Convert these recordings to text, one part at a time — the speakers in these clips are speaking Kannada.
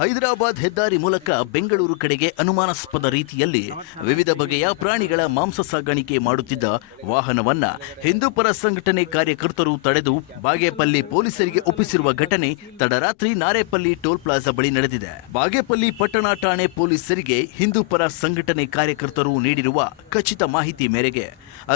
ಹೈದರಾಬಾದ್ ಹೆದ್ದಾರಿ ಮೂಲಕ ಬೆಂಗಳೂರು ಕಡೆಗೆ ಅನುಮಾನಾಸ್ಪದ ರೀತಿಯಲ್ಲಿ ವಿವಿಧ ಬಗೆಯ ಪ್ರಾಣಿಗಳ ಮಾಂಸ ಸಾಗಾಣಿಕೆ ಮಾಡುತ್ತಿದ್ದ ವಾಹನವನ್ನ ಹಿಂದೂಪರ ಸಂಘಟನೆ ಕಾರ್ಯಕರ್ತರು ತಡೆದು ಬಾಗೇಪಲ್ಲಿ ಪೊಲೀಸರಿಗೆ ಒಪ್ಪಿಸಿರುವ ಘಟನೆ ತಡರಾತ್ರಿ ನಾರೇಪಲ್ಲಿ ಟೋಲ್ ಪ್ಲಾಜಾ ಬಳಿ ನಡೆದಿದೆ. ಬಾಗೇಪಲ್ಲಿ ಪಟ್ಟಣ ಠಾಣೆ ಪೊಲೀಸರಿಗೆ ಹಿಂದೂಪರ ಸಂಘಟನೆ ಕಾರ್ಯಕರ್ತರು ನೀಡಿರುವ ಖಚಿತ ಮಾಹಿತಿ ಮೇರೆಗೆ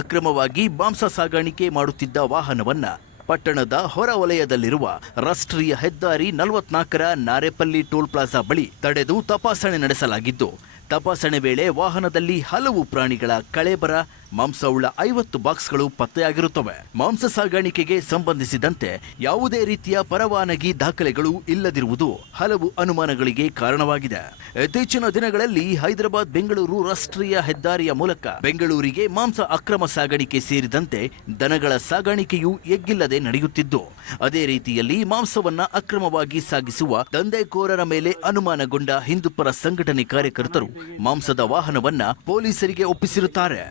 ಅಕ್ರಮವಾಗಿ ಮಾಂಸ ಸಾಗಾಣಿಕೆ ಮಾಡುತ್ತಿದ್ದ ವಾಹನವನ್ನ ಪಟ್ಟಣದ ಹೊರವಲಯದಲ್ಲಿರುವ ರಾಷ್ಟ್ರೀಯ ಹೆದ್ದಾರಿ 44ರ ನಾರೇಪಲ್ಲಿ ಟೋಲ್ ಪ್ಲಾಜಾ ಬಳಿ ತಡೆದು ತಪಾಸಣೆ ನಡೆಸಲಾಗಿದ್ದು, ತಪಾಸಣೆ ವೇಳೆ ವಾಹನದಲ್ಲಿ ಹಲವು ಪ್ರಾಣಿಗಳ ಕಳೇಬರ ಮಾಂಸವುಳ್ಳ 50 ಬಾಕ್ಸ್ಗಳು ಪತ್ತೆಯಾಗಿರುತ್ತವೆ. ಮಾಂಸ ಸಾಗಾಣಿಕೆಗೆ ಸಂಬಂಧಿಸಿದಂತೆ ಯಾವುದೇ ರೀತಿಯ ಪರವಾನಗಿ ದಾಖಲೆಗಳು ಇಲ್ಲದಿರುವುದು ಹಲವು ಅನುಮಾನಗಳಿಗೆ ಕಾರಣವಾಗಿದೆ. ಇತ್ತೀಚಿನ ದಿನಗಳಲ್ಲಿ ಹೈದರಾಬಾದ್ ಬೆಂಗಳೂರು ರಾಷ್ಟ್ರೀಯ ಹೆದ್ದಾರಿಯ ಮೂಲಕ ಬೆಂಗಳೂರಿಗೆ ಮಾಂಸ ಅಕ್ರಮ ಸಾಗಾಣಿಕೆ ಸೇರಿದಂತೆ ದನಗಳ ಸಾಗಾಣಿಕೆಯೂ ಎಗ್ಗಿಲ್ಲದೆ ನಡೆಯುತ್ತಿದ್ದು, ಅದೇ ರೀತಿಯಲ್ಲಿ ಮಾಂಸವನ್ನ ಅಕ್ರಮವಾಗಿ ಸಾಗಿಸುವ ದಂಧೆಕೋರರ ಮೇಲೆ ಅನುಮಾನಗೊಂಡ ಹಿಂದೂಪರ ಸಂಘಟನೆ ಕಾರ್ಯಕರ್ತರು ಮಾಂಸದ ವಾಹನವನ್ನ ಪೊಲೀಸರಿಗೆ ಒಪ್ಪಿಸಿರುತ್ತಾರೆ.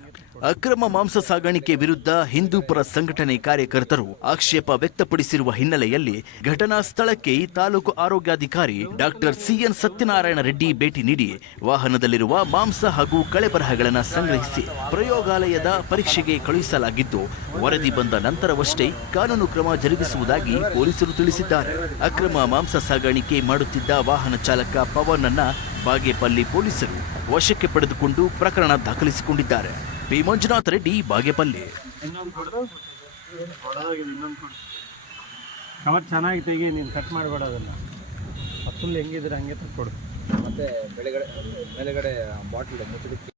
ಅಕ್ರಮ ಮಾಂಸ ಸಾಗಾಣಿಕೆ ವಿರುದ್ಧ ಹಿಂದೂಪರ ಸಂಘಟನೆ ಕಾರ್ಯಕರ್ತರು ಆಕ್ಷೇಪ ವ್ಯಕ್ತಪಡಿಸಿರುವ ಹಿನ್ನೆಲೆಯಲ್ಲಿ ಘಟನಾ ಸ್ಥಳಕ್ಕೆ ತಾಲೂಕು ಆರೋಗ್ಯಾಧಿಕಾರಿ ಡಾಕ್ಟರ್ ಸಿಎನ್ ಸತ್ಯನಾರಾಯಣ ರೆಡ್ಡಿ ಭೇಟಿ ನೀಡಿ ವಾಹನದಲ್ಲಿರುವ ಮಾಂಸ ಹಾಗೂ ಕಳೆಬರಹಗಳನ್ನು ಸಂಗ್ರಹಿಸಿ ಪ್ರಯೋಗಾಲಯದ ಪರೀಕ್ಷೆಗೆ ಕಳುಹಿಸಲಾಗಿದ್ದು, ವರದಿ ಬಂದ ನಂತರವಷ್ಟೇ ಕಾನೂನು ಕ್ರಮ ಜರುಗಿಸುವುದಾಗಿ ಪೊಲೀಸರು ತಿಳಿಸಿದ್ದಾರೆ. ಅಕ್ರಮ ಮಾಂಸ ಸಾಗಾಣಿಕೆ ಮಾಡುತ್ತಿದ್ದ ವಾಹನ ಚಾಲಕ ಪವನ್ ಅನ್ನ ಬಾಗೇಪಲ್ಲಿ ಪೊಲೀಸರು ವಶಕ್ಕೆ ಪಡೆದುಕೊಂಡು ಪ್ರಕರಣ ದಾಖಲಿಸಿಕೊಂಡಿದ್ದಾರೆ. ಪಿ ಮಂಜುನಾಥ್ ರೆಡ್ಡಿ, ಬಾಗೇಪಲ್ಲಿ. ಕವರ್ ಚೆನ್ನಾಗಿ ತೆಗಿ, ನೀನು ಕಟ್ ಮಾಡಬೇಡೋದಲ್ಲ. ಫುಲ್ ಹೆಂಗಿದ್ರೆ ಹಂಗೆ ತಕ್ಕೊಡು. ಮತ್ತೆ ಮೇಲೆಗಡೆ ಬಾಟಲ್ ಮುಚ್ಚಿ